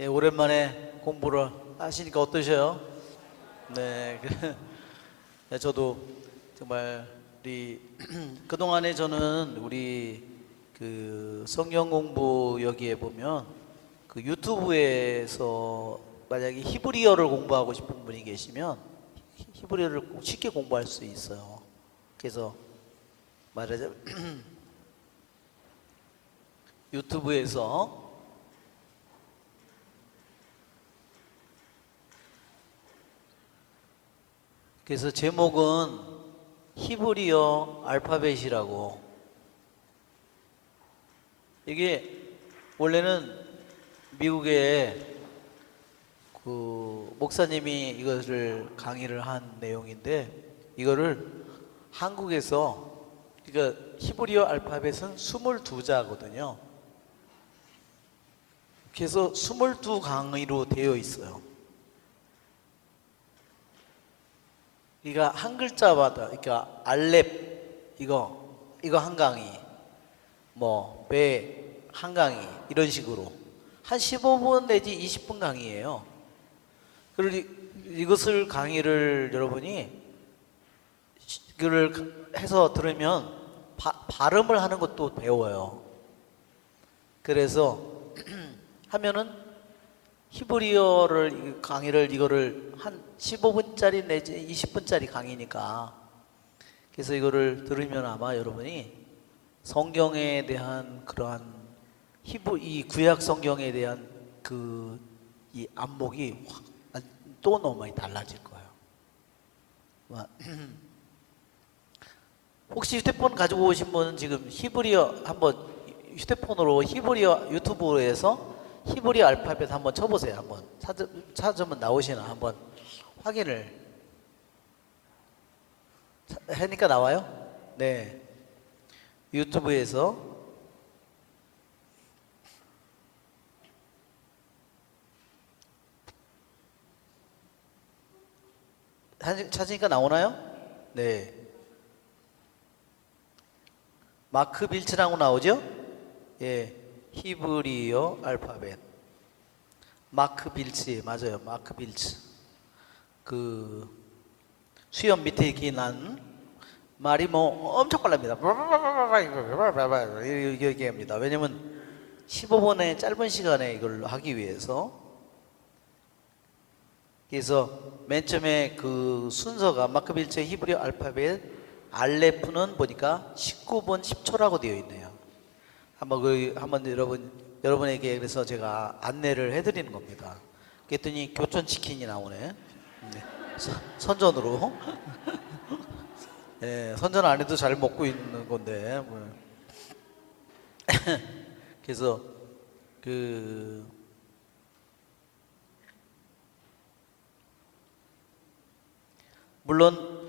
예, 오랜만에 공부를 하시니까 어떠셔요? 네, 네, 저도 정말 우리 그동안에 저는 우리 그 성경 공부 여기에 보면 그 유튜브에서 만약에 히브리어를 공부하고 싶은 분이 계시면 히브리어를 쉽게 공부할 수 있어요. 그래서 말하자면 유튜브에서 그래서 제목은 히브리어 알파벳이라고. 이게 원래는 미국의 그 목사님이 이것을 강의를 한 내용인데, 이거를 한국에서, 그러니까 히브리어 알파벳은 22자거든요. 그래서 22강의로 되어 있어요. 그러니까 한 글자마다, 그러니까 알렙 이거 한 강의, 뭐 베 한 강의, 이런 식으로 한 15분 내지 20분 강의예요. 그리고 이것을 강의를 여러분이 이거를 해서 들으면 발음을 하는 것도 배워요. 그래서 하면은 히브리어를 강의를 이거를 한 15분짜리 내지 20분짜리 강의니까, 그래서 이거를 들으면 아마 여러분이 성경에 대한 그러한 이 구약 성경에 대한 그 이 안목이 또 너무 많이 달라질 거예요. 혹시 휴대폰 가지고 오신 분은 지금 히브리어 한번 휴대폰으로 히브리어 유튜브에서 히브리어 알파벳 한번 쳐보세요. 한번 찾으면 나오시나 한번 확인을 하니까 나와요? 네. 유튜브에서 찾으니까 나오나요? 네. 마크 빌츠라고 나오죠? 예. 히브리어 알파벳. 마크 빌츠, 맞아요. 마크 빌츠. 그 수염 밑에 이렇게 난 말이 뭐 엄청 빨랍니다. 이렇게 얘기합니다. 왜냐면 15분의 짧은 시간에 이걸 하기 위해서. 그래서 맨 처음에 그 순서가 마크 빌츠의 히브리어 알파벳 알레프는 보니까 19분 10초라고 되어 있네요. 한번 여러분에게 그래서 제가 안내를 해드리는 겁니다. 그랬더니 교촌 치킨이 나오네. 네. 선전으로. 네, 선전 안 해도 잘 먹고 있는 건데. 뭐. 그래서 그 물론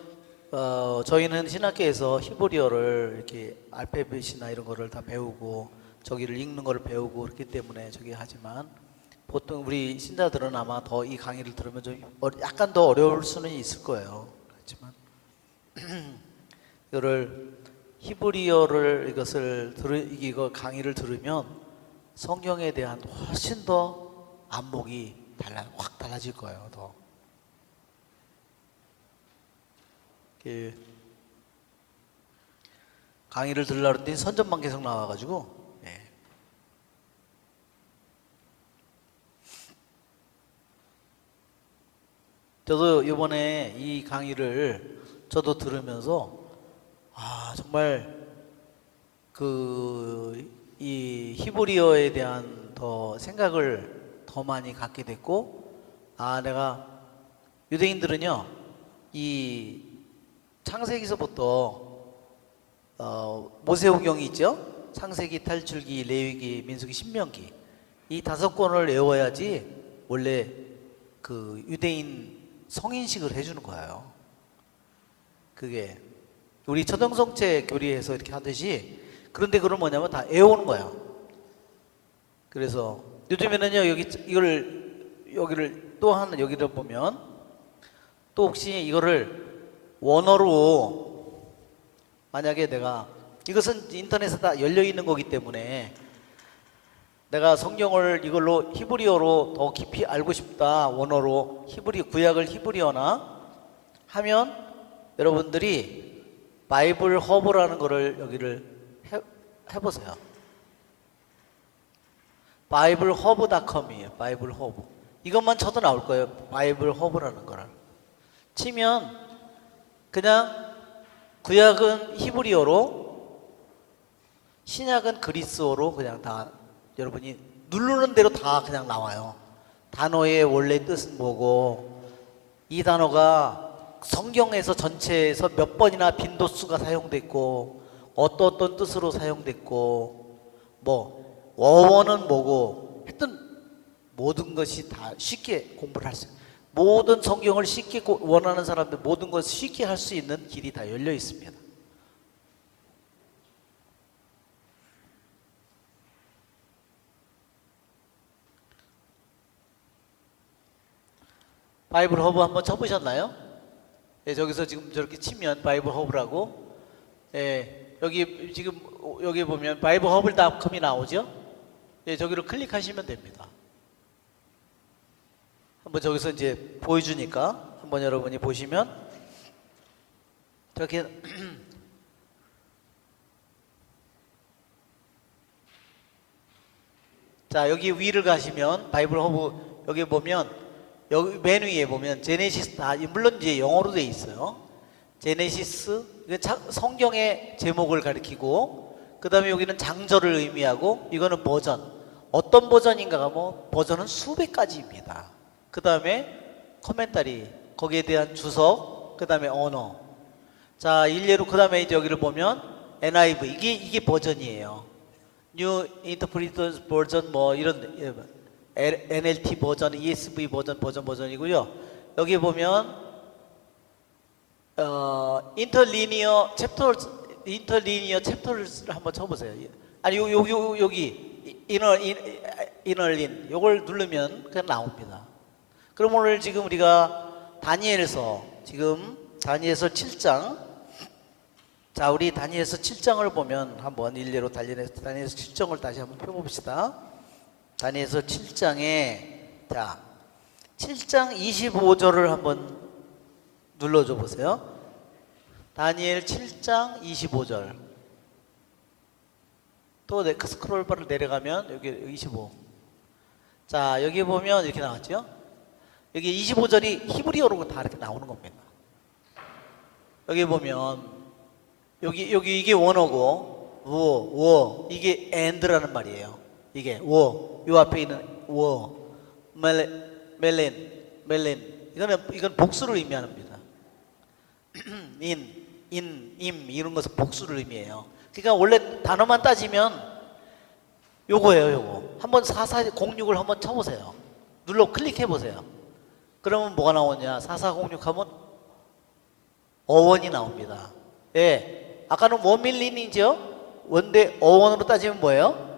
저희는 신학교에서 히브리어를 이렇게 알파벳이나 이런 거를 다 배우고 저기를 읽는 거를 배우고 그렇기 때문에 저기 하지만, 보통 우리 신자들은 아마 더 이 강의를 들으면 좀 약간 더 어려울 수는 있을 거예요. 그렇지만 이거를 히브리어를 이거 강의를 들으면 성경에 대한 훨씬 더 안목이 확 달라질 거예요. 더. 그 강의를 들으려고 했더니 선전만 계속 나와가지고. 예. 저도 이번에 이 강의를 저도 들으면서 정말 이 히브리어에 대한 더 생각을 더 많이 갖게 됐고, 내가 유대인들은요 이 창세기서부터 모세오경이 있죠. 창세기, 탈출기, 레위기, 민수기, 신명기, 이 5권을 외워야지 원래 그 유대인 성인식을 해주는 거예요. 그게 우리 초등성체 교리에서 이렇게 하듯이. 그런데 그걸 뭐냐면 다 외우는 거예요. 그래서 요즘에는요 여기를 또 하나 여기를 보면 또 혹시 이거를 원어로 만약에 이것은 인터넷에 다 열려 있는 거기 때문에 내가 성경을 이걸로 히브리어로 더 깊이 알고 싶다, 원어로 구약을 히브리어나 하면 여러분들이 바이블 허브라는 거를 여기를 해보세요. 바이블허브.com이에요. 바이블 허브. 이것만 쳐도 나올 거예요. 바이블 허브라는 거를 치면 그냥 구약은 히브리어로, 신약은 그리스어로 그냥 다 여러분이 누르는 대로 다 그냥 나와요. 단어의 원래 뜻은 뭐고, 이 단어가 성경에서 전체에서 몇 번이나 빈도수가 사용됐고, 어떤 뜻으로 사용됐고, 뭐 어원은 뭐고, 하여튼 모든 것이 다 쉽게 공부를 할 수 있어요. 모든 성경을 쉽게 원하는 사람들 모든 것을 쉽게 할 수 있는 길이 다 열려 있습니다. 바이블 허브 한번 쳐보셨나요? 예, 저기서 지금 저렇게 치면 바이블 허브라고, 예, 여기 지금 여기 보면 바이블 허블.com이 나오죠? 예, 저기로 클릭하시면 됩니다. 한번 저기서 이제 보여주니까 한번 여러분이 보시면 저렇게 자, 여기 위를 가시면 바이블 허브 여기 보면 여기 맨 위에 보면 제네시스 다 물론 이제 영어로 돼 있어요. 제네시스 성경의 제목을 가리키고, 그 다음에 여기는 장절을 의미하고, 이거는 버전, 어떤 버전인가가 뭐 버전은 수백 가지입니다. 그 다음에 코멘터리, 거기에 대한 주석, 그 다음에 언어. 자, 일례로 그 다음에 이제 여기를 보면 NIV, 이게 버전이에요. New Interpreted Version, 뭐 이런 NLT 버전, ESV 버전이고요. 여기 보면 인터리니어 챕터를 한번 쳐보세요. 아니 여기 이널린 요걸 누르면 그냥 나옵니다. 그럼 오늘 지금 우리가 다니엘서 지금 다니엘서 7장, 자, 우리 다니엘서 7장을 보면 한번 일례로 다니엘서 7장을 다시 한번 펴봅시다. 다니엘서 7장에 자 7장 25절을 한번 눌러줘 보세요. 다니엘 7장 25절. 또 스크롤바를 내려가면 여기 25. 자, 여기 보면 이렇게 나왔죠. 여기 25절이 히브리어로 다 이렇게 나오는 겁니다. 여기 보면 여기 이게 원어고, 워 이게 and라는 말이에요. 이게 워, 요 앞에 있는 워, 멜렌 이건 복수를 의미합니다. 임 이런 것은 복수를 의미해요. 그러니까 원래 단어만 따지면 요거예요. 요거 한번 4406을 한번 쳐보세요. 눌러 클릭해 보세요. 그러면 뭐가 나오냐? 4406 하면 어원이 나옵니다. 예, 아까는 워밀린이죠. 원데 어원으로 따지면 뭐예요?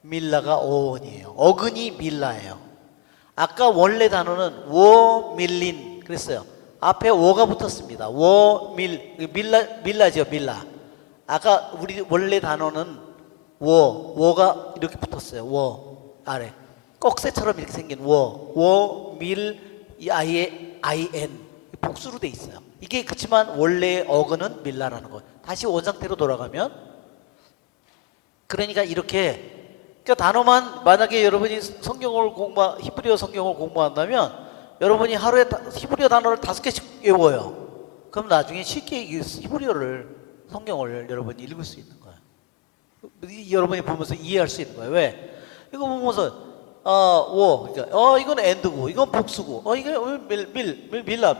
밀라가 어원이에요. 어근이 밀라예요. 아까 원래 단어는 워밀린 그랬어요. 앞에 워가 붙었습니다. 밀라죠, 밀라. 아까 우리 원래 단어는 워가 이렇게 붙었어요. 워 아래 꺽쇠처럼 이렇게 생긴 IN 복수로 돼 있어요. 이게 그렇지만 원래 어근은 밀라라는 거. 다시 원상태로 돌아가면, 그러니까 이렇게, 그러니까 단어만 만약에 여러분이 히브리어 성경을 공부한다면 여러분이 하루에 히브리어 단어를 5개씩 외워요. 그럼 나중에 쉽게 히브리어를 성경을 여러분이 읽을 수 있는 거예요. 여러분이 보면서 이해할 수 있는 거예요. 왜? 이거 보면서 그러니까 이건 엔드고, 이건 복수고, 이거 밀라,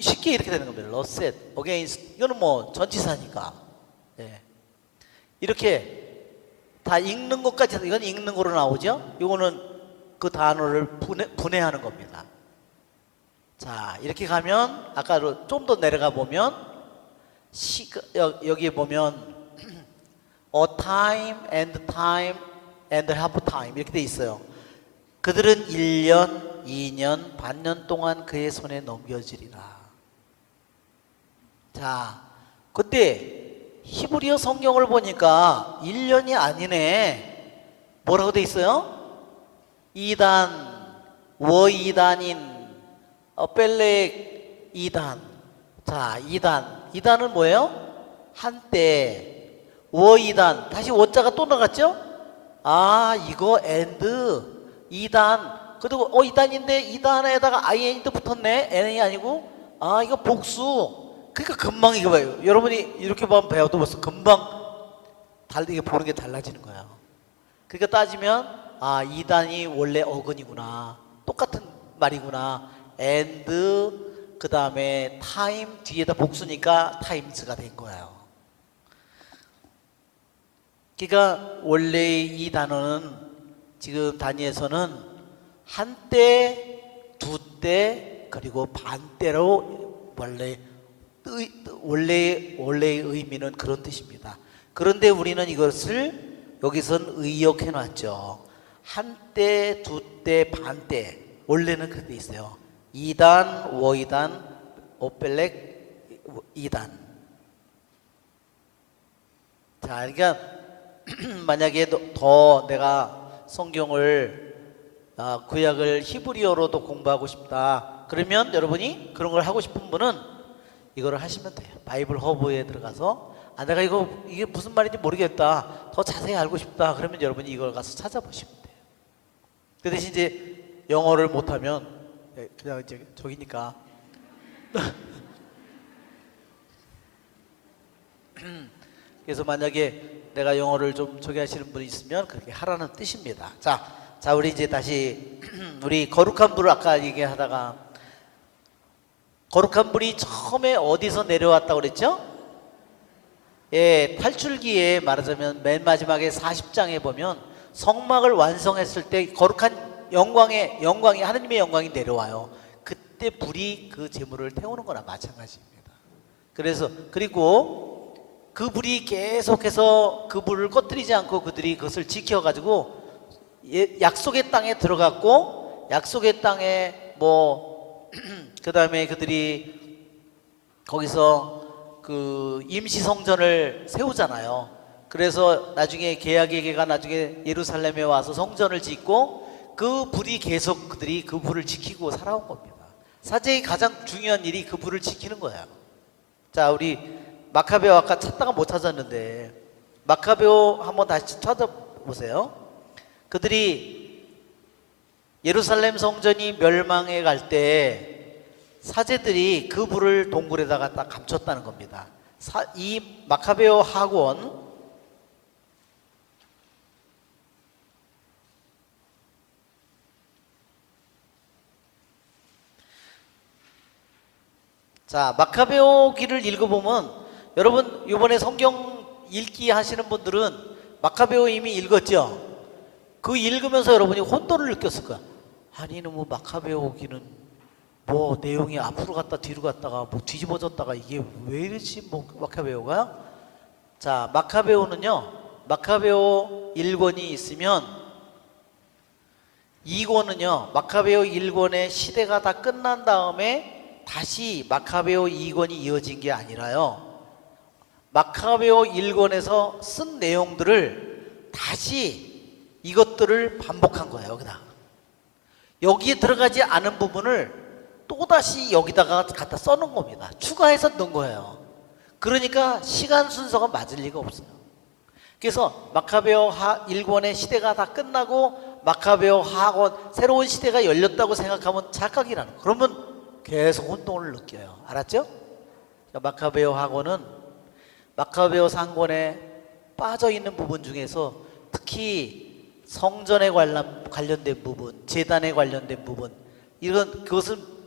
쉽게 이렇게 되는 겁니다. 러셋, 어게인스트, 이거는 뭐 전치사니까. 예. 이렇게 다 읽는 것까지, 이건 읽는 거로 나오죠. 이거는 그 단어를 분해하는 겁니다. 자, 이렇게 가면 아까로 좀 더 내려가 보면 여기 보면 a time and half time 이렇게 돼 있어요. 그들은 1년, 2년, 반년 동안 그의 손에 넘겨지리라. 자, 근데 히브리어 성경을 보니까 1년이 아니네. 뭐라고 돼 있어요? 이단, 워이단인, 뺄렉 이단. 자, 이단은 뭐예요? 한때. 워이단, 다시 워자가 또 나갔죠? 아, 이거 and 이단. 그리고 이단인데 이단에다가 ing도 붙었네. n이 아니고. 아, 이거 복수. 그러니까 금방 이거 봐요. 여러분이 이렇게 보면 배워도 벌써 금방 이게 보는 게 달라지는 거예요. 그러니까 따지면 아, 이단이 원래 어근이구나. 똑같은 말이구나. and 그 다음에 time 뒤에다 복수니까 times가 된 거예요. 그러니까 원래 이 단어는 지금 단위에서는 한때, 두때, 그리고 반때로 원래의 의미는 그런 뜻입니다. 그런데 우리는 이것을 여기선 의역해 놨죠. 한때, 두때, 반때. 원래는 그렇게 있어요. 이단, 워이단, 오펠렉, 이단. 자, 그러니까 만약에 더 내가 성경을 구약을 히브리어로도 공부하고 싶다. 그러면 여러분이 그런 걸 하고 싶은 분은 이거를 하시면 돼요. 바이블 허브에 들어가서 내가 이게 무슨 말인지 모르겠다. 더 자세히 알고 싶다. 그러면 여러분이 이걸 가서 찾아보시면 돼요. 그 대신 이제 영어를 못하면 그냥 이제 저기니까 그래서 만약에 내가 영어를 좀 저기 하시는 분이 있으면 그렇게 하라는 뜻입니다. 자, 우리 이제 다시 우리 거룩한 불을 아까 얘기하다가 거룩한 불이 처음에 어디서 내려왔다고 그랬죠? 예, 탈출기에 말하자면 맨 마지막에 40장에 보면 성막을 완성했을 때 거룩한 영광이 하나님의 영광이 내려와요. 그때 불이 그 제물을 태우는 거나 마찬가지입니다. 그리고 그 불이 계속해서 그 불을 꺼뜨리지 않고 그들이 그것을 지켜가지고 약속의 땅에 들어갔고, 약속의 땅에 그 다음에 그들이 거기서 그 임시 성전을 세우잖아요. 그래서 나중에 계약의 나중에 예루살렘에 와서 성전을 짓고 그 불이 계속 그들이 그 불을 지키고 살아온 겁니다. 사제의 가장 중요한 일이 그 불을 지키는 거예요. 자, 우리 마카베오 아까 찾다가 못 찾았는데 마카베오 한번 다시 찾아보세요. 그들이 예루살렘 성전이 멸망해 갈 때 사제들이 그 불을 동굴에다가 딱 감췄다는 겁니다. 이 마카베오 학원 자, 마카베오기를 읽어보면 여러분 이번에 성경 읽기 하시는 분들은 마카베오 이미 읽었죠? 그 읽으면서 여러분이 혼돈을 느꼈을 거야. 아니 이놈의 마카베오기는 내용이 앞으로 갔다 뒤로 갔다가 뒤집어졌다가 이게 왜 이러지 마카베오가? 자, 마카베오는요, 마카베오 1권이 있으면 2권은요 마카베오 1권의 시대가 다 끝난 다음에 다시 마카베오 2권이 이어진 게 아니라요, 마카베오 1권에서 쓴 내용들을 다시 이것들을 반복한 거예요. 여기에 들어가지 않은 부분을 또다시 여기다가 갖다 써놓은 겁니다. 추가해서 넣은 거예요. 그러니까 시간 순서가 맞을 리가 없어요. 그래서 마카베오 1권의 시대가 다 끝나고 마카베오 하권 새로운 시대가 열렸다고 생각하면 착각이라는 거예요. 그러면 계속 혼돈을 느껴요. 알았죠? 마카베오 하권은 마카베오 상권에 빠져있는 부분 중에서 특히 성전에 관련된 부분, 제단에 관련된 부분,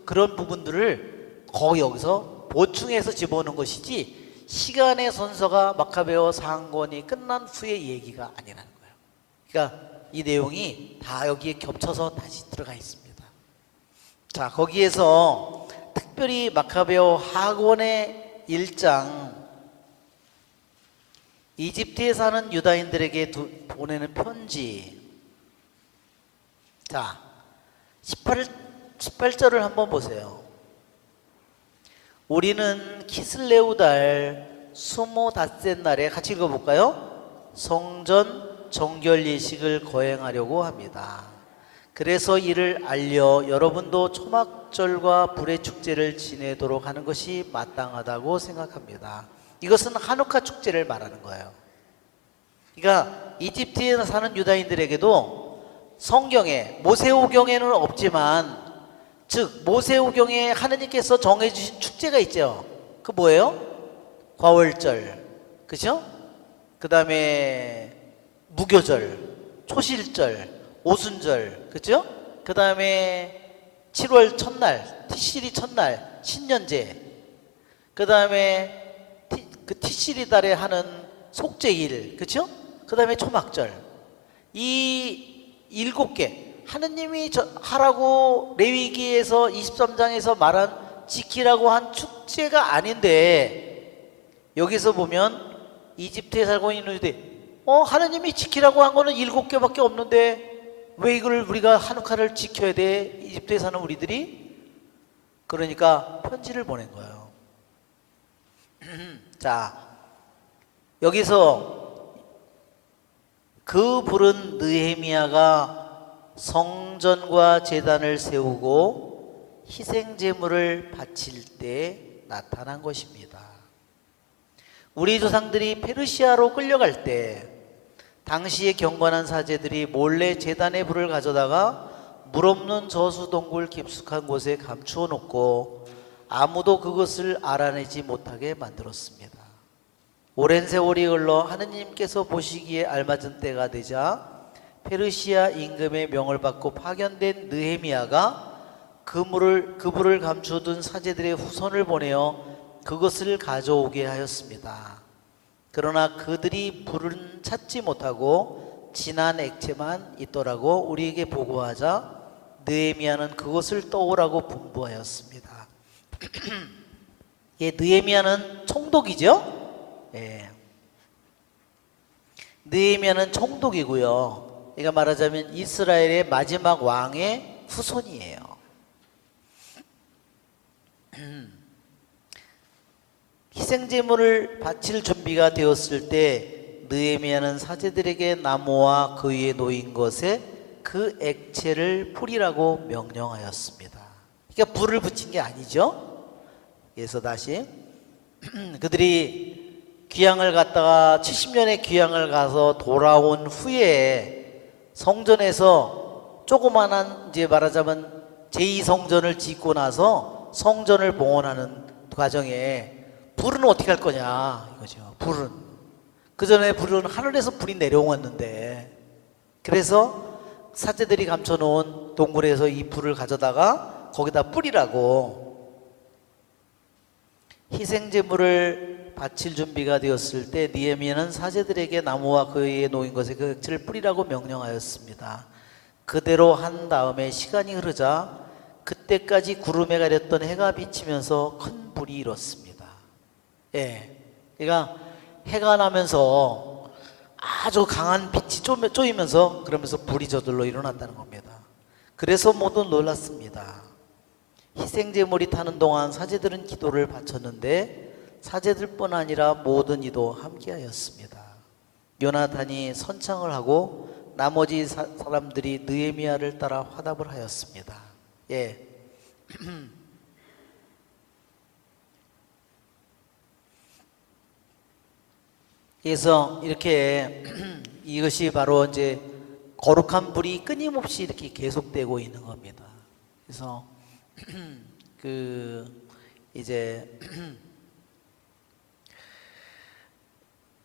그런 부분들을 거의 여기서 보충해서 집어넣은 것이지 시간의 순서가 마카베오 상권이 끝난 후의 얘기가 아니라는 거예요. 그러니까 이 내용이 다 여기에 겹쳐서 다시 들어가 있습니다. 자, 거기에서 특별히 마카베오 하권의 1장 이집트에 사는 유다인들에게 보내는 편지. 자, 18절을 한번 보세요. 우리는 키슬레우 달 스물닷째 날에 같이 읽어볼까요? 성전 정결 예식을 거행하려고 합니다. 그래서 이를 알려 여러분도 초막절과 불의 축제를 지내도록 하는 것이 마땅하다고 생각합니다. 이것은 하누카 축제를 말하는 거예요. 그러니까 이집트에 사는 유다인들에게도 성경에 모세오경에는 없지만, 즉 모세오경에 하느님께서 정해주신 축제가 있죠. 그 뭐예요? 과월절, 그죠? 그 다음에 무교절, 초실절, 오순절, 그죠? 그 다음에 7월 첫날, 티시리 첫날, 신년제, 그 다음에 그 티시리 달에 하는 속죄일, 그죠? 그 다음에 초막절. 이 7개 하느님이 하라고 레위기에서 23장에서 말한 지키라고 한 축제가 아닌데, 여기서 보면 이집트에 살고 있는 유대, 하느님이 지키라고 한 거는 7개밖에 없는데 왜 이걸 우리가 하누카를 지켜야 돼? 이집트에 사는 우리들이. 그러니까 편지를 보낸 거예요. 자, 여기서 그 부른 느헤미야가 성전과 제단을 세우고 희생제물을 바칠 때 나타난 것입니다. 우리 조상들이 페르시아로 끌려갈 때 당시의 경건한 사제들이 몰래 제단의 불을 가져다가 물 없는 저수동굴 깊숙한 곳에 감추어 놓고 아무도 그것을 알아내지 못하게 만들었습니다. 오랜 세월이 흘러 하느님께서 보시기에 알맞은 때가 되자 페르시아 임금의 명을 받고 파견된 느헤미야가 그 불을 감추어둔 사제들의 후손을 보내어 그것을 가져오게 하였습니다. 그러나 그들이 불은 찾지 못하고 진한 액체만 있더라고 우리에게 보고하자 느헤미야는 그것을 떠오라고 분부하였습니다. 예, 느헤미야는 총독이죠. 예. 느헤미야는 총독이고요. 그러니까 말하자면 이스라엘의 마지막 왕의 후손이에요. 희생제물을 바칠 준비가 되었을 때 느헤미야는 사제들에게 나무와 그 위에 놓인 것에 그 액체를 뿌리라고 명령하였습니다. 그러니까 불을 붙인 게 아니죠. 그래서 다시 그들이 귀향을 갔다가 70년의 귀향을 가서 돌아온 후에 성전에서 조그만한, 이제 말하자면 제2성전을 짓고 나서 성전을 봉헌하는 과정에 불은 어떻게 할 거냐 이거죠. 불은 그 전에 불은 하늘에서 불이 내려왔는데, 그래서 사제들이 감춰놓은 동굴에서 이 불을 가져다가 거기다 뿌리라고. 희생제물을 바칠 준비가 되었을 때 느헤미야는 사제들에게 나무와 그 위에 놓인 것에 그 액체를 뿌리라고 명령하였습니다. 그대로 한 다음에 시간이 흐르자 그때까지 구름에 가렸던 해가 비치면서 큰 불이 일었습니다. 예, 그러니까 해가 나면서 아주 강한 빛이 쪼이면서 그러면서 불이 저절로 일어났다는 겁니다. 그래서 모두 놀랐습니다. 희생제물이 타는 동안 사제들은 기도를 바쳤는데 사제들뿐 아니라 모든 이도 함께하였습니다. 요나단이 선창을 하고 나머지 사람들이 느헤미야를 따라 화답을 하였습니다. 예. 그래서 이렇게 이것이 바로 이제 거룩한 불이 끊임없이 이렇게 계속되고 있는 겁니다. 그래서 그 이제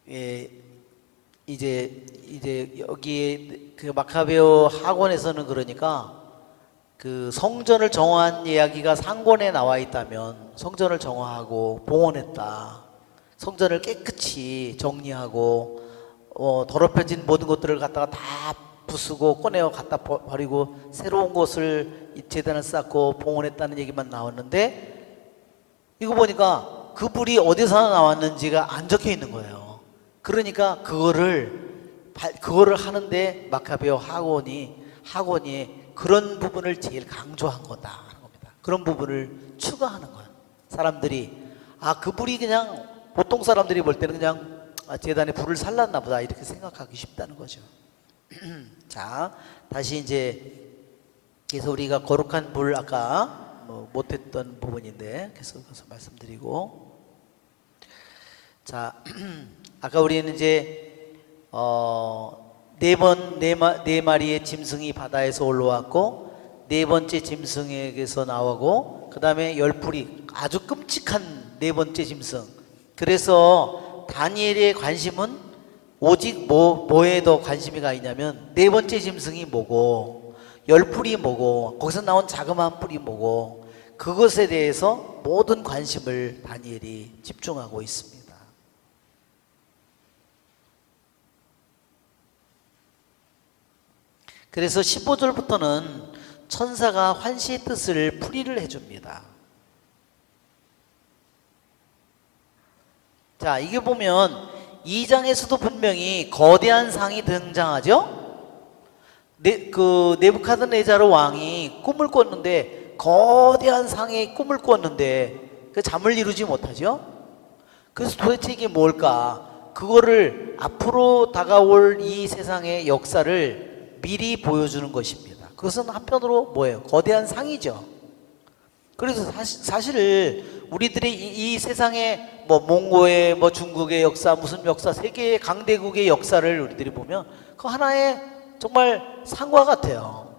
예, 이제 여기 그 마카베오 학원에서는 그러니까 그 성전을 정화한 이야기가 상권에 나와 있다면 성전을 정화하고 봉헌했다. 성전을 깨끗이 정리하고 더럽혀진 모든 것들을 갖다가 다 부수고 꺼내어 갖다 버리고 새로운 것을 제단을 쌓고 봉헌했다는 얘기만 나왔는데, 이거 보니까 그 불이 어디서 나왔는지가 안 적혀 있는 거예요. 그러니까 그거를 하는데 마카베오 학원이 그런 부분을 제일 강조한 거다 하는 겁니다. 그런 부분을 추가하는 거예요. 사람들이 그 불이 그냥 보통 사람들이 볼 때는 그냥 제단에 불을 살랐나 보다 이렇게 생각하기 쉽다는 거죠. 자, 다시 이제 그래서 우리가 거룩한 불 아까 못했던 부분인데 계속해서 말씀드리고, 자, 아까 우리는 이제 네 마리의 짐승이 바다에서 올라왔고 네 번째 짐승에게서 나오고 그 다음에 열풀이 아주 끔찍한 네 번째 짐승. 그래서 다니엘의 관심은 오직 뭐에 더 관심이 가 있냐면 네 번째 짐승이 뭐고 열풀이 뭐고 거기서 나온 자그마한 풀이 뭐고 그것에 대해서 모든 관심을 다니엘이 집중하고 있습니다. 그래서 15절부터는 천사가 환시의 뜻을 풀이를 해줍니다. 자, 이게 보면 2장에서도 분명히 거대한 상이 등장하죠. 네부카드네자르 왕이 꿈을 꿨는데 거대한 상의 꿈을 꿨는데 그 잠을 이루지 못하죠. 그래서 도대체 이게 뭘까? 그거를 앞으로 다가올 이 세상의 역사를 미리 보여주는 것입니다. 그것은 한편으로 뭐예요? 거대한 상이죠. 그래서 사실 우리들이 이 세상의 몽고의 중국의 역사, 무슨 역사, 세계의 강대국의 역사를 우리들이 보면 그 하나의 정말 상과 같아요.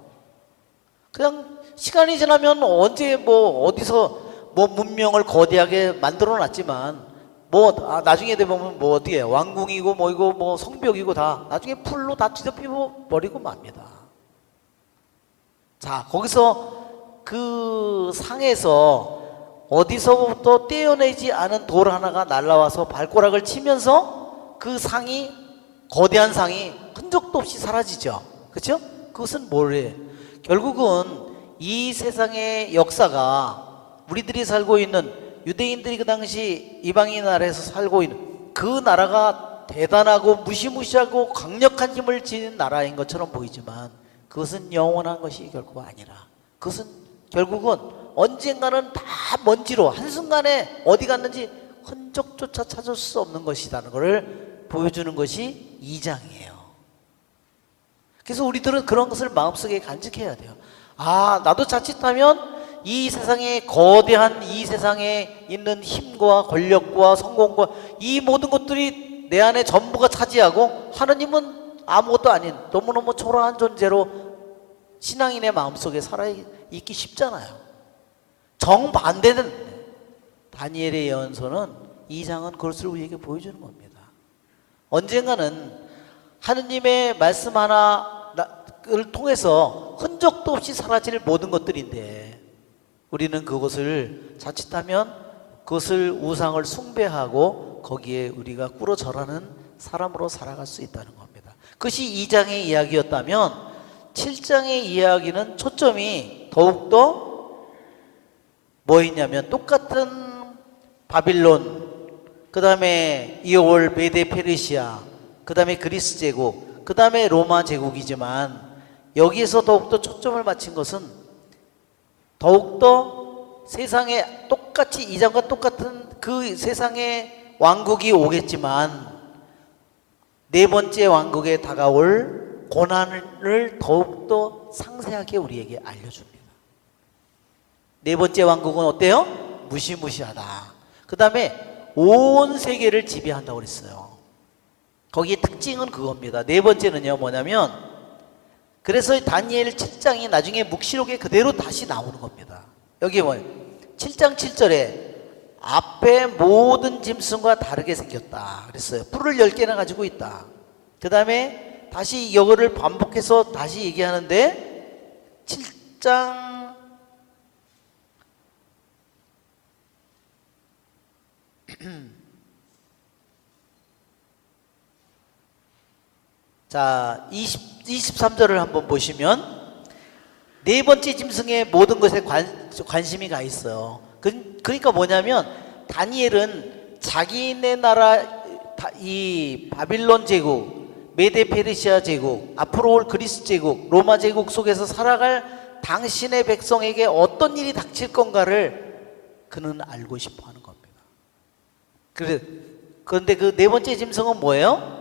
그냥 시간이 지나면 언제 어디서 문명을 거대하게 만들어 놨지만 나중에 되면 어디에 왕궁이고 이거 성벽이고 다 나중에 풀로 다 뒤덮여 버리고 맙니다. 자, 거기서 그 상에서 어디서부터 떼어내지 않은 돌 하나가 날라와서 발가락을 치면서 그 상이, 거대한 상이 흔적도 없이 사라지죠. 그렇죠? 그것은 뭐래? 결국은 이 세상의 역사가 우리들이 살고 있는 유대인들이 그 당시 이방인 나라에서 살고 있는 그 나라가 대단하고 무시무시하고 강력한 힘을 지닌 나라인 것처럼 보이지만 그것은 영원한 것이 결코 아니라 그것은 결국은 언젠가는 다 먼지로 한순간에 어디 갔는지 흔적조차 찾을 수 없는 것이라는 것을 보여주는 것이 2장이에요. 그래서 우리들은 그런 것을 마음속에 간직해야 돼요. 나도 자칫하면 이 세상에 거대한 이 세상에 있는 힘과 권력과 성공과 이 모든 것들이 내 안에 전부가 차지하고 하느님은 아무것도 아닌 너무너무 초라한 존재로 신앙인의 마음속에 살아있기 쉽잖아요. 정반대는 다니엘의 예언서는 2장은 그것을 우리에게 보여주는 겁니다. 언젠가는 하느님의 말씀 하나를 통해서 흔적도 없이 사라질 모든 것들인데 우리는 그것을 자칫하면 그것을 우상을 숭배하고 거기에 우리가 꿇어 절하는 사람으로 살아갈 수 있다는 겁니다. 그것이 2장의 이야기였다면 7장의 이야기는 초점이 더욱더 뭐였냐면 똑같은 바빌론, 그 다음에 이올 메데 페르시아, 그 다음에 그리스 제국, 그 다음에 로마 제국이지만 여기에서 더욱더 초점을 맞춘 것은 더욱더 세상에 똑같이 이장과 똑같은 그 세상의 왕국이 오겠지만 네 번째 왕국에 다가올 고난을 더욱더 상세하게 우리에게 알려줍니다. 네 번째 왕국은 어때요? 무시무시하다. 그 다음에 온 세계를 지배한다고 그랬어요. 거기에 특징은 그겁니다. 네 번째는요 뭐냐면 그래서 다니엘 7장이 나중에 묵시록에 그대로 다시 나오는 겁니다. 여기 뭐예요? 7장 7절에 앞에 모든 짐승과 다르게 생겼다 그랬어요. 뿔을 10개나 가지고 있다. 그 다음에 다시 이거를 반복해서 다시 얘기하는데 7장 자 23절을 한번 보시면 네 번째 짐승의 모든 것에 관심이 가 있어요. 그러니까 뭐냐면 다니엘은 자기네 나라 이 바빌론 제국, 메데 페르시아 제국, 앞으로 올 그리스 제국, 로마 제국 속에서 살아갈 당신의 백성에게 어떤 일이 닥칠 건가를 그는 알고 싶어 하는 겁니다. 그래 그런데 그 네 번째 짐승은 뭐예요?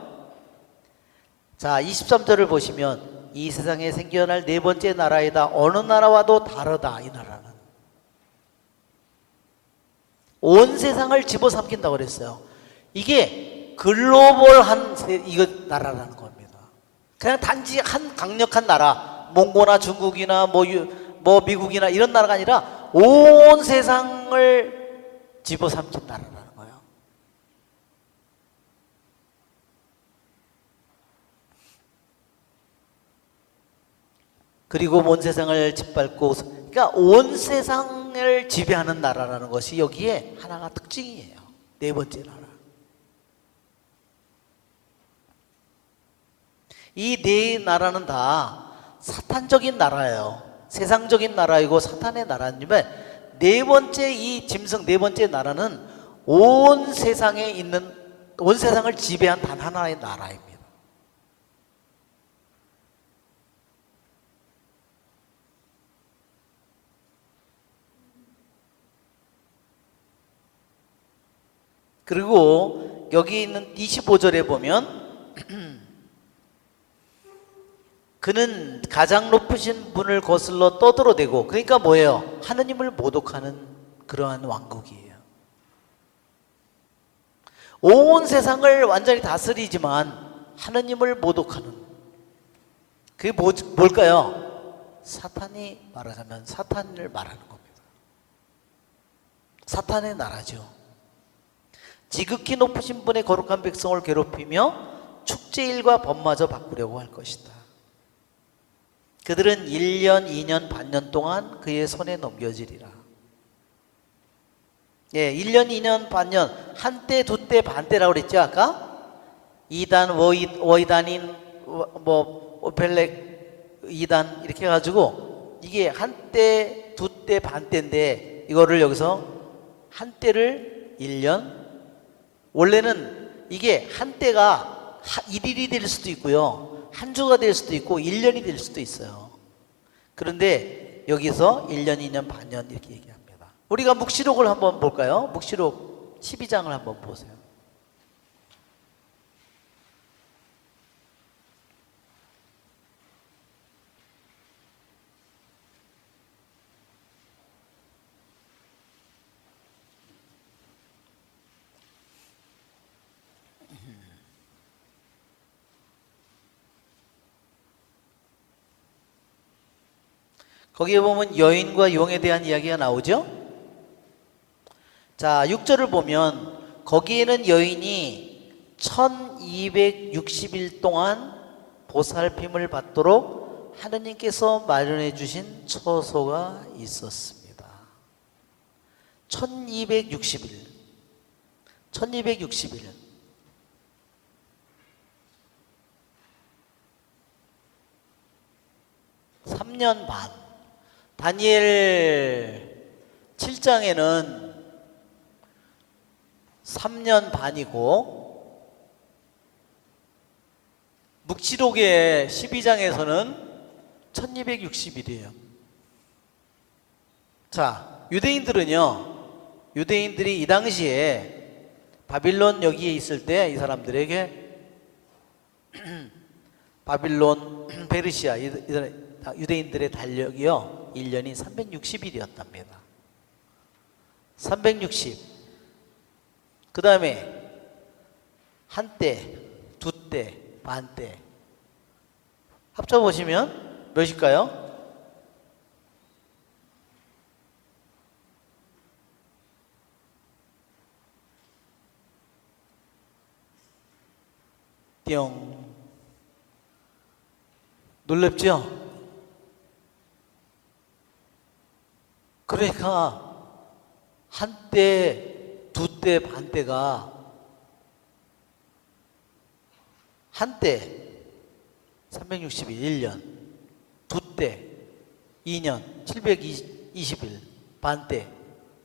자, 23절을 보시면 이 세상에 생겨날 네 번째 나라이다. 어느 나라와도 다르다. 이 나라는 온 세상을 집어삼킨다고 그랬어요. 이게 글로벌한 이거 나라라는 겁니다. 그냥 단지 한 강력한 나라, 몽고나 중국이나 뭐 미국이나 이런 나라가 아니라 온 세상을 집어삼킨 나라라는 거예요. 그리고 온 세상을 짓밟고, 그러니까 온 세상을 지배하는 나라라는 것이 여기에 하나가 특징이에요. 네 번째 나라. 이 네 나라는 다 사탄적인 나라예요. 세상적인 나라이고 사탄의 나라인데, 네 번째 이 짐승 네 번째 나라는 온 세상에 있는, 온 세상을 지배한 단 하나의 나라입니다. 그리고 여기 있는 25절에 보면 그는 가장 높으신 분을 거슬러 떠들어대고, 그러니까 뭐예요? 하느님을 모독하는 그러한 왕국이에요. 온 세상을 완전히 다스리지만 하느님을 모독하는, 그게 뭘까요? 사탄이 말하자면 사탄을 말하는 겁니다. 사탄의 나라죠. 지극히 높으신 분의 거룩한 백성을 괴롭히며 축제일과 법마저 바꾸려고 할 것이다. 그들은 1년, 2년, 반년 동안 그의 손에 넘겨지리라. 예, 1년, 2년, 반년, 한때, 두때, 반때라고 그랬죠, 아까? 이단, 워이단인, 오펠렉, 이단, 이렇게 해가지고, 이게 한때, 두때, 반때인데, 이거를 여기서 한때를 1년, 원래는 이게 한때가 1일이 될 수도 있고요, 한 주가 될 수도 있고 1년이 될 수도 있어요. 그런데 여기서 1년, 2년, 반년 이렇게 얘기합니다. 우리가 묵시록을 한번 볼까요? 묵시록 12장을 한번 보세요. 거기에 보면 여인과 용에 대한 이야기가 나오죠. 자, 6절을 보면 거기에는 여인이 1260일 동안 보살핌을 받도록 하느님께서 마련해 주신 처소가 있었습니다. 1260일 1260일 3년 반. 다니엘 7장에는 3년 반이고, 묵시록의 12장에서는 1260일이에요. 자, 유대인들이 이 당시에 바빌론 여기에 있을 때 이 사람들에게 바빌론, 페르시아, 유대인들의 달력이요, 1년이 360일이었답니다. 360. 그 다음에 한때, 두때, 반때 합쳐보시면 몇일까요? 띵. 놀랍죠? 그러니까 한때, 두때, 반때가 한때 360일 1년, 두때 2년 720일, 반때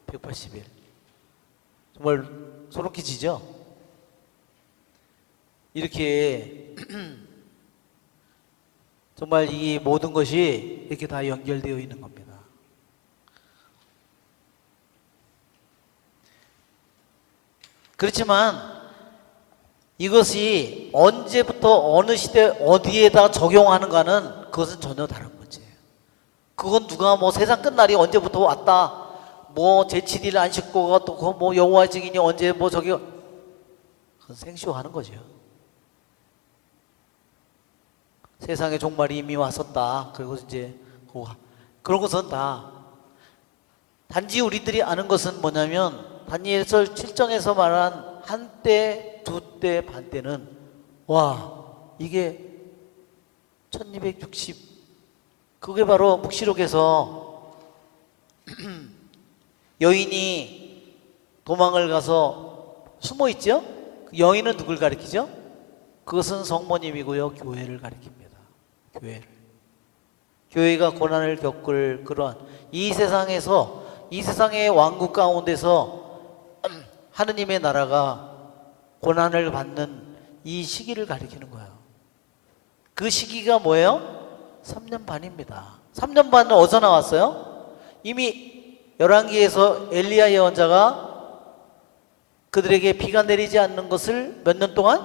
180일. 정말 소름 끼치죠? 이렇게 정말 이 모든 것이 이렇게 다 연결되어 있는 겁니다. 그렇지만 이것이 언제부터 어느 시대 어디에다 적용하는가는 그것은 전혀 다른 문제예요. 그건 누가 뭐 세상 끝날이 언제부터 왔다, 뭐 제7일 안식고가 또 뭐 여호와 증인이 언제 뭐 저기, 그건 생쇼하는 거죠. 세상의 종말이 이미 왔었다. 그리고 이제 그런 것은 다, 단지 우리들이 아는 것은 뭐냐면 다니엘서 7장에서 말한 한때, 두때, 반때는 와, 이게 1260, 그게 바로 묵시록에서 여인이 도망을 가서 숨어 있죠? 그 여인은 누굴 가리키죠? 그것은 성모님이고요, 교회를 가리킵니다. 교회가 고난을 겪을 그러한 이 세상에서, 이 세상의 왕국 가운데서 하느님의 나라가 고난을 받는 이 시기를 가리키는 거예요. 그 시기가 뭐예요? 3년 반입니다. 3년 반은 어디서 나왔어요? 이미 열왕기에서 엘리야 예언자가 그들에게 비가 내리지 않는 것을 몇 년 동안?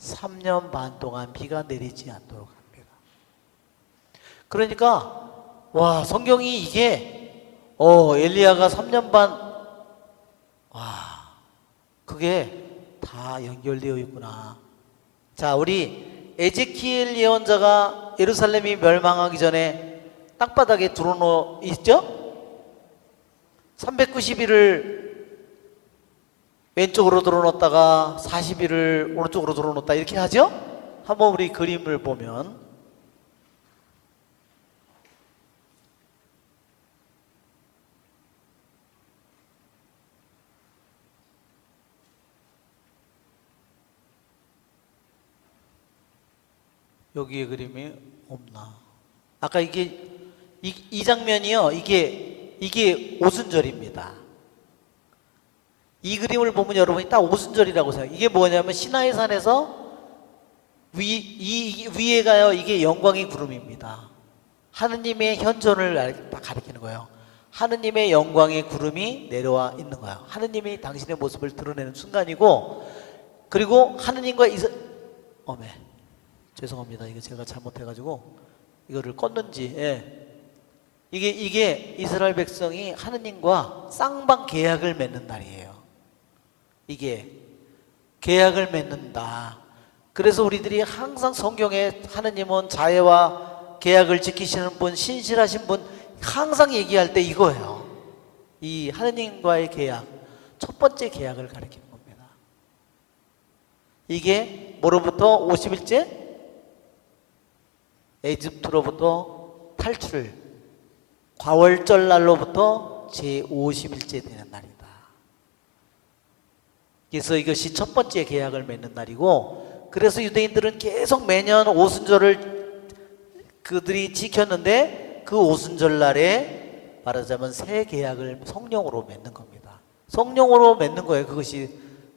3년 반 동안 비가 내리지 않도록 합니다. 그러니까 와, 성경이 이게 엘리야가 3년 반, 와, 그게 다 연결되어 있구나. 자, 우리 에제키엘 예언자가 예루살렘이 멸망하기 전에 땅바닥에 드러누워 있죠? 390일을 왼쪽으로 드러놓다가 40일을 오른쪽으로 드러놓다, 이렇게 하죠? 한번 우리 그림을 보면 여기에 그림이 없나? 아까 이게 이 장면이요, 이게 오순절입니다. 이 그림을 보면 여러분이 딱 오순절이라고 생각해요. 이게 뭐냐면 시나이 산에서 위에 가요, 이게 영광의 구름입니다. 하느님의 현존을 가리키는 거예요. 하느님의 영광의 구름이 내려와 있는 거예요. 하느님이 당신의 모습을 드러내는 순간이고, 그리고 하느님과 죄송합니다. 이거 제가 잘못해가지고 이거를 껐는지. 이게 이스라엘 백성이 하느님과 쌍방 계약을 맺는 날이에요. 이게 계약을 맺는다. 그래서 우리들이 항상 성경에 하느님은 자애와 계약을 지키시는 분, 신실하신 분, 항상 얘기할 때 이거예요. 이 하느님과의 계약, 첫 번째 계약을 가리키는 겁니다. 이게 뭐로부터 50일째? 에집트로부터 탈출, 과월절 날로부터 제50일째 되는 날이다. 그래서 이것이 첫 번째 계약을 맺는 날이고, 그래서 유대인들은 계속 매년 오순절을 그들이 지켰는데, 그 오순절 날에 말하자면 새 계약을 성령으로 맺는 겁니다. 성령으로 맺는 거예요, 그것이.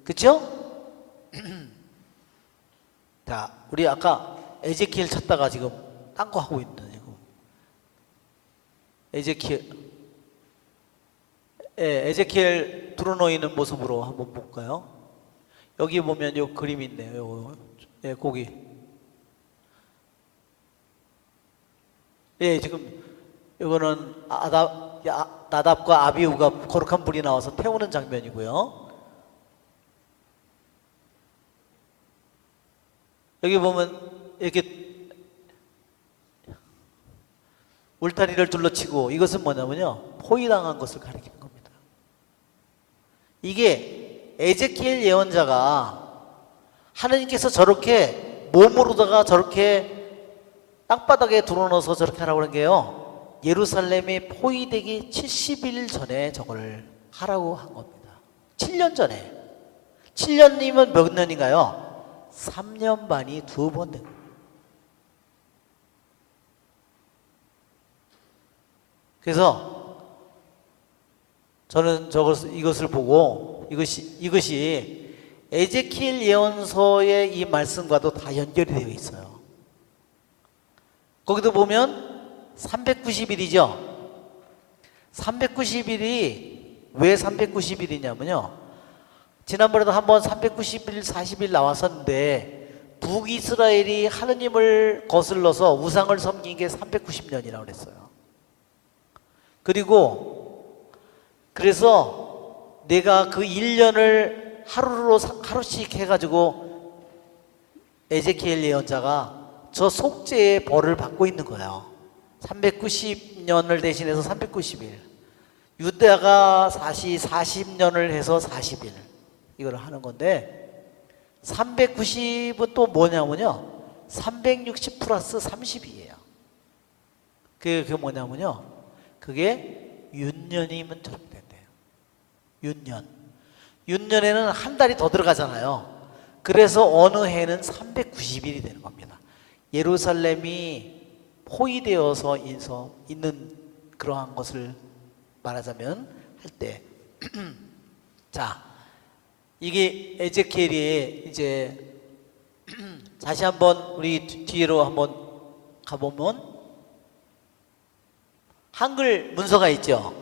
그렇죠? 자, 우리 아까 에제키엘 찾다가 지금 딴 거 하고 있는 이거. 에제키엘 드러놓여 있는 모습으로 한번 볼까요? 여기 보면 요 그림이 있네요. 거기. 지금 이거는 나답과 아비후가 거룩한 불이 나와서 태우는 장면이고요. 여기 보면 이렇게 울타리를 둘러치고, 이것은 뭐냐면요, 포위당한 것을 가리키는 겁니다. 이게 에제키엘 예언자가 하느님께서 저렇게 몸으로다가 저렇게 땅바닥에 드러넣어서 저렇게 하라고 그런 게요, 예루살렘이 포위되기 70일 전에 저걸 하라고 한 겁니다. 7년 전에. 7년이면 몇 년인가요? 3년 반이 2번 된 거예요. 그래서 저는 이것을 보고 이것이 에제키엘 예언서의 이 말씀과도 다 연결이 되어 있어요. 거기도 보면 390일이죠. 390일이 왜 390일이냐면요, 지난번에도 한번 390일, 40일 나왔었는데 북이스라엘이 하느님을 거슬러서 우상을 섬긴 게 390년이라고 그랬어요. 그리고 그래서 내가 그 1년을 하루씩 해가지고 에제키엘 예언자가 저 속죄의 벌을 받고 있는 거예요. 390년을 대신해서 390일, 유다가 40년을 해서 40일 이걸 하는 건데, 390은 또 뭐냐면요, 360 플러스 30이에요. 그게 뭐냐면요, 그게 윤년이면 저렇게 된대요. 윤년에는 한 달이 더 들어가잖아요. 그래서 어느 해는 390일이 되는 겁니다. 예루살렘이 포위되어서 있는 그러한 것을 말하자면 할 때 자, 이게 에제키엘이 이제 다시 한번 우리 뒤로 한번 가보면 한글 문서가 있죠.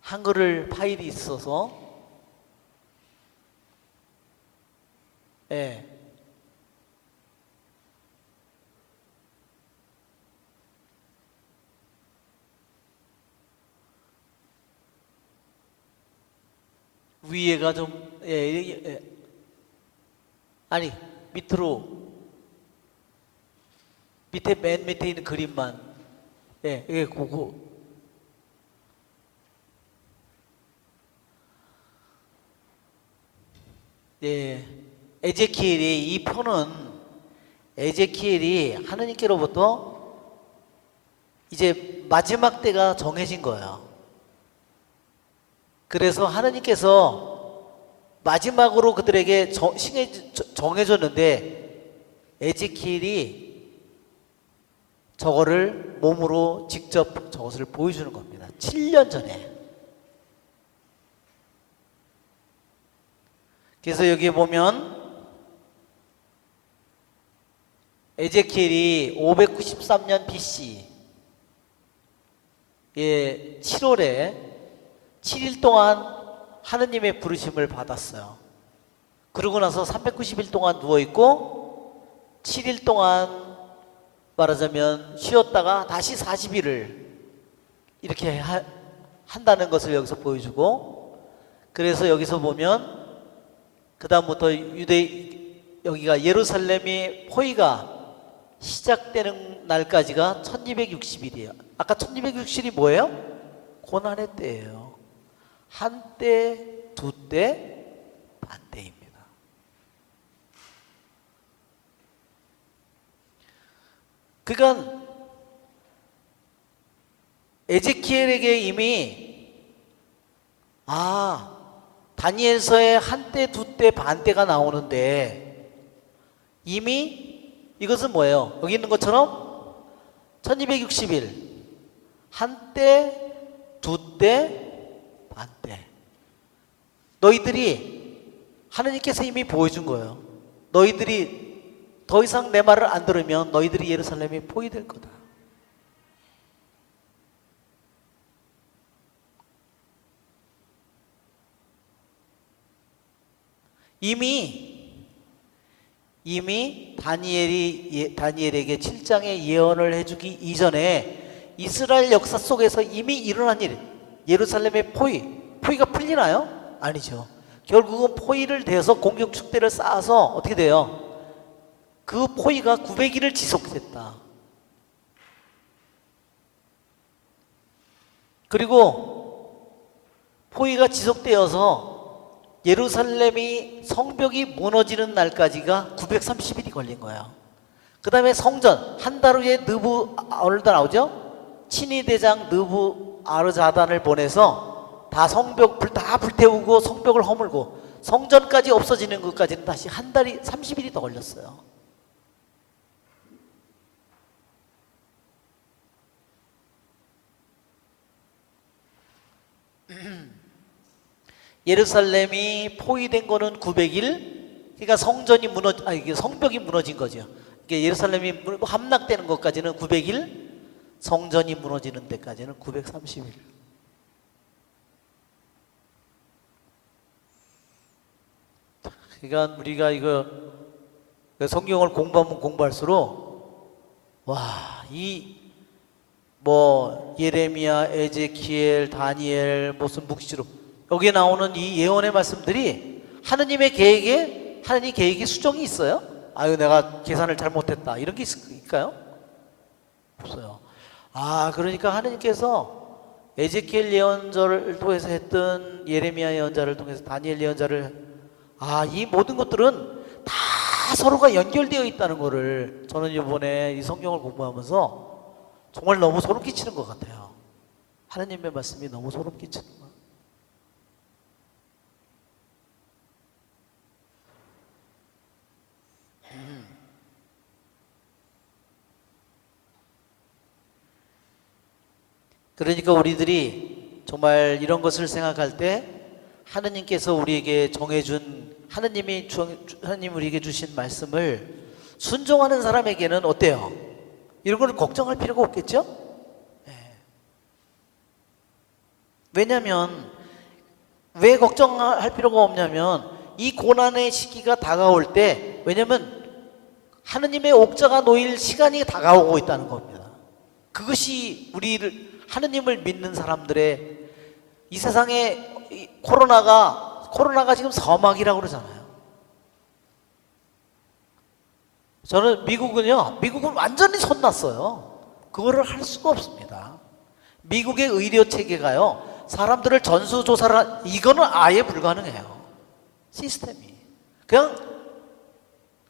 한글을 파일이 있어서, 예. 위에가 좀, 아니, 밑으로, 맨 밑에 있는 그림만, 그거. 에제키엘이, 이 표는 에제키엘이 하느님께로부터 이제 마지막 때가 정해진 거예요. 그래서 하느님께서 마지막으로 그들에게 정해줬는데, 에제키엘이 저거를 몸으로 직접 저것을 보여주는 겁니다. 7년 전에. 그래서 여기 보면 에제키엘이 593년 BC 7월에 7일 동안 하느님의 부르심을 받았어요. 그러고 나서 390일 동안 누워있고 7일 동안 말하자면 쉬었다가 다시 40일을 이렇게 한다는 것을 여기서 보여주고, 그래서 여기서 보면 그 다음부터 여기가 예루살렘의 포위가 시작되는 날까지가 1260일이에요. 아까 1260일이 뭐예요? 고난의 때예요. 한때, 두때, 반때입니다. 그러니까 에제키엘에게 이미 다니엘서에 한때, 두때, 반때가 나오는데, 이미 이것은 뭐예요? 여기 있는 것처럼 1260일 한때, 두때, 반때. 너희들이 하느님께서 이미 보여준 거예요. 너희들이 더 이상 내 말을 안 들으면 너희들이 예루살렘에 포위될 거다. 이미 다니엘에게 7장의 예언을 해주기 이전에 이스라엘 역사 속에서 이미 일어난 일, 예루살렘의 포위가 풀리나요? 아니죠. 결국은 포위를 대서 공격 축대를 쌓아서 어떻게 돼요? 그 포위가 900일을 지속됐다. 그리고 포위가 지속되어서 예루살렘이 성벽이 무너지는 날까지가 930일이 걸린 거예요. 그 다음에 성전, 한 달 후에 느부아르다 나오죠? 친위 대장 느부아르자단을 보내서 다 불태우고 성벽을 허물고 성전까지 없어지는 것까지는 다시 한 달이 30일이 더 걸렸어요. 예루살렘이 포위된 거는 900일, 그러니까 성벽이 무너진 거죠. 이게 예루살렘이 함락되는 것까지는 900일, 성전이 무너지는 데까지는 930일. 그러니까 우리가 이거 성경을 공부하면 공부할수록 와, 이 뭐 예레미야, 에제키엘, 다니엘, 무슨 묵시록 여기에 나오는 이 예언의 말씀들이 하느님의 계획에 하느님 계획이 수정이 있어요? 아유 내가 계산을 잘못했다 이런 게 있을까요? 없어요. 아 그러니까 하느님께서 에제키엘 예언자를 통해서 했던 예레미야 예언자를 통해서 다니엘 예언자를 이 모든 것들은 다 서로가 연결되어 있다는 거를 저는 이번에 이 성경을 공부하면서 정말 너무 소름 끼치는 것 같아요. 하느님의 말씀이 너무 소름 끼치는 것 같아요. 그러니까 우리들이 정말 이런 것을 생각할 때 하느님께서 우리에게 정해준 하느님 우리에게 주신 말씀을 순종하는 사람에게는 어때요? 이런 걸 걱정할 필요가 없겠죠? 네. 왜냐하면 왜 걱정할 필요가 없냐면 이 고난의 시기가 다가올 때 왜냐하면 하느님의 옥자가 놓일 시간이 다가오고 있다는 겁니다. 그것이 우리를 하느님을 믿는 사람들의 이 세상에 코로나가 지금 서막이라고 그러잖아요. 저는 미국은 완전히 손났어요. 그거를 할 수가 없습니다. 미국의 의료 체계가요, 사람들을 전수조사를, 이거는 아예 불가능해요. 시스템이. 그냥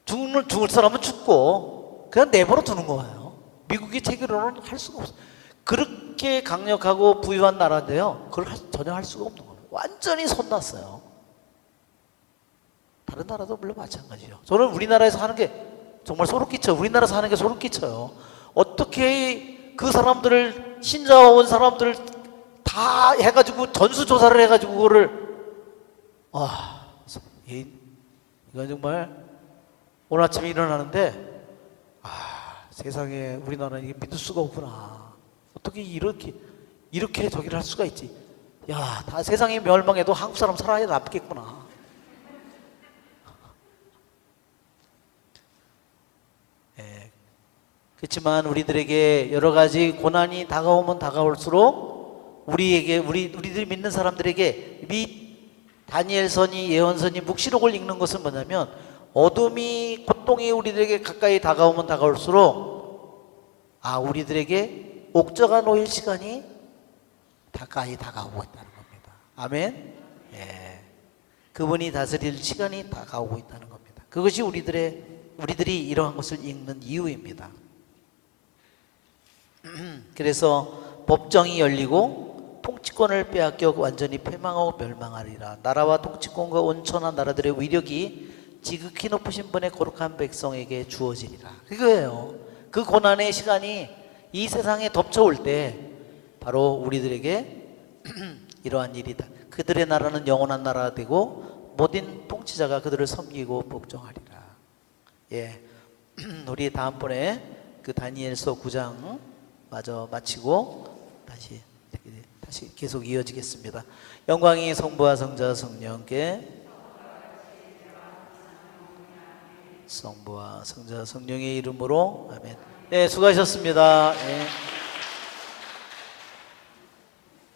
죽을 사람은 죽고, 그냥 내버려 두는 거예요. 미국의 체계로는 할 수가 없어요. 그렇게 강력하고 부유한 나라인데요, 그걸 전혀 할 수가 없는 거예요. 완전히 손났어요. 다른 나라도 물론 마찬가지죠. 저는 우리나라에서 하는 게 정말 소름 끼쳐요. 우리나라에서 하는 게 소름 끼쳐요. 어떻게 그 사람들을, 신자 온 사람들을 다 해가지고 전수조사를 해가지고 그거를, 이건 정말 오늘 아침에 일어나는데 세상에 우리나라는 이게 믿을 수가 없구나. 어떻게 이렇게 저기를 할 수가 있지. 야, 다 세상이 멸망해도 한국 사람 살아야 남겠구나. 그렇지만 우리들에게 여러 가지 고난이 다가오면 다가올수록 우리들이 믿는 사람들에게 다니엘서니 예언서니 묵시록을 읽는 것은 뭐냐면 어둠이 고통이 우리들에게 가까이 다가오면 다가올수록 우리들에게 옥저가 놓일 시간이 가까이 다가오고 있다는 겁니다. 아멘. 예. 그분이 다스릴 시간이 다가오고 있다는 겁니다. 그것이 우리들이 이러한 것을 읽는 이유입니다. 그래서 법정이 열리고 통치권을 빼앗겨 완전히 패망하고 멸망하리라. 나라와 통치권과 온천한 나라들의 위력이 지극히 높으신 분의 거룩한 백성에게 주어지리라. 그거예요. 그 고난의 시간이 이 세상에 덮쳐올 때 바로 우리들에게 이러한 일이다. 그들의 나라는 영원한 나라가 되고 모든 통치자가 그들을 섬기고 복종하리라. 예, 우리 다음번에 그 다니엘서 9장 마저 마치고 다시 계속 이어지겠습니다. 영광이 성부와 성자와 성령께, 성부와 성자 성령의 이름으로 아멘. 네, 수고하셨습니다. 네.